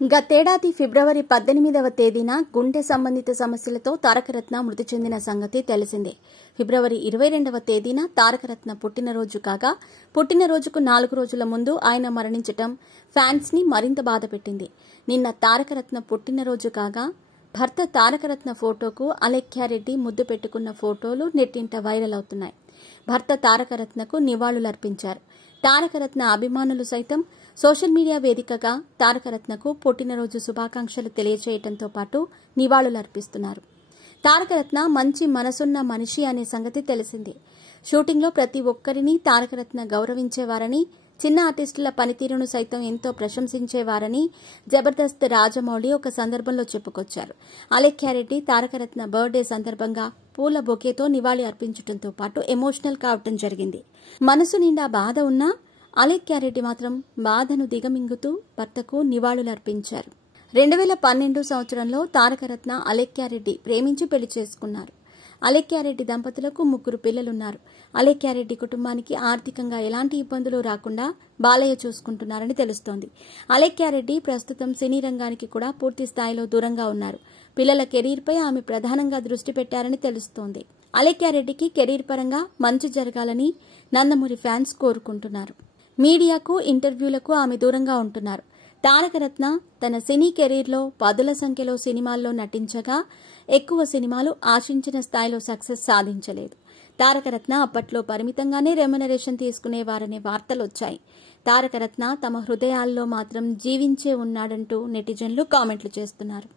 గతేడాది ఫిబ్రవరి 18వ తేదీన గుండె సంబంధిత సమస్యలతో తారకరత్న మృతి చెందిన సంగతి తెలిసిందే. ఫిబ్రవరి 22వ తేదీన తారకరత్న పుట్టినరోజు కాగా పుట్టినరోజుకు 4 రోజుల ముందు ఆయన మరణించటం ఫ్యాన్స్ ని మరింత బాధపెట్టింది. నిన్న తారకరత్న పుట్టినరోజు కాగా భర్త తారకరత్న ఫోటోకు అలేఖ్యారెడ్డి ముద్దు పెట్టుకున్న ఫోటోలు నెట్టింట వైరల్ అవుతున్నాయి. భర్త తారకరత్నకు నివాళులర్పించారు. తారకరత్న అభిమానులు సైతం సోషల్ మీడియా వేదికగా తారకరత్నకు పుట్టినరోజు శుభాకాంక్షలు తెలియజేయడంతో పాటు నివాళులర్పిస్తున్నారు. తారకరత్న మంచి మనసున్న మనిషి అనే సంగతి తెలిసిందే. షూటింగ్లో ప్రతి ఒక్కరిని తారకరత్న గౌరవించేవారని, చిన్న ఆర్టిస్టుల పనితీరును సైతం ఎంతో ప్రశంసించేవారని జబర్దస్త్ రాజమౌళి ఒక సందర్భంలో చెప్పుకొచ్చారు. అలేఖ్యారెడ్డి తారకరత్న బర్త్డే సందర్భంగా పూల బొకేతో నివాళి అర్పించడంతో పాటు ఎమోషనల్ కావటం జరిగింది. మనసు నిండా బాధ ఉన్నా అలేఖ్యారెడ్డి మాత్రం బాధను దిగమింగుతూ భర్తకు నివాళులర్పించారు. 2012 సంవత్సరంలో తారకరత్న అలేఖ్యారెడ్డి ప్రేమించి పెళ్లి చేసుకున్నారు. అలేఖ్యారెడ్డి దంపతులకు 3 పిల్లలున్నారు. అలేఖ్యారెడ్డి కుటుంబానికి ఆర్థికంగా ఎలాంటి ఇబ్బందులు రాకుండా బాలయ్య చూసుకుంటున్నారని తెలుస్తోంది. అలేఖ్యారెడ్డి ప్రస్తుతం సినీ రంగానికి కూడా పూర్తి స్థాయిలో దూరంగా ఉన్నారు. పిల్లల కెరీర్పై ఆమె ప్రధానంగా దృష్టి పెట్టారని తెలుస్తోంది. అలేఖ్యారెడ్డికి కెరీర్ పరంగా మంచి జరగాలని నందమూరి ఫ్యాన్స్ కోరుకుంటున్నారు. మీడియాకు, ఇంటర్వ్యూలకు ఆమె దూరంగా ఉంటున్నారు. తారకరత్న తన సినీ కెరీర్లో పదుల సంఖ్యలో సినిమాల్లో నటించగా ఎక్కువ సినిమాలు ఆశించిన స్థాయిలో సక్సెస్ సాధించలేదు. తారకరత్న అప్పట్లో పరిమితంగానే రెమ్యునరేషన్ తీసుకునేవారనే వార్తలొచ్చాయి. తారకరత్న తమ హృదయాల్లో మాత్రం జీవించే ఉన్నాడంటూ నెటిజన్లు కామెంట్లు చేస్తున్నారు.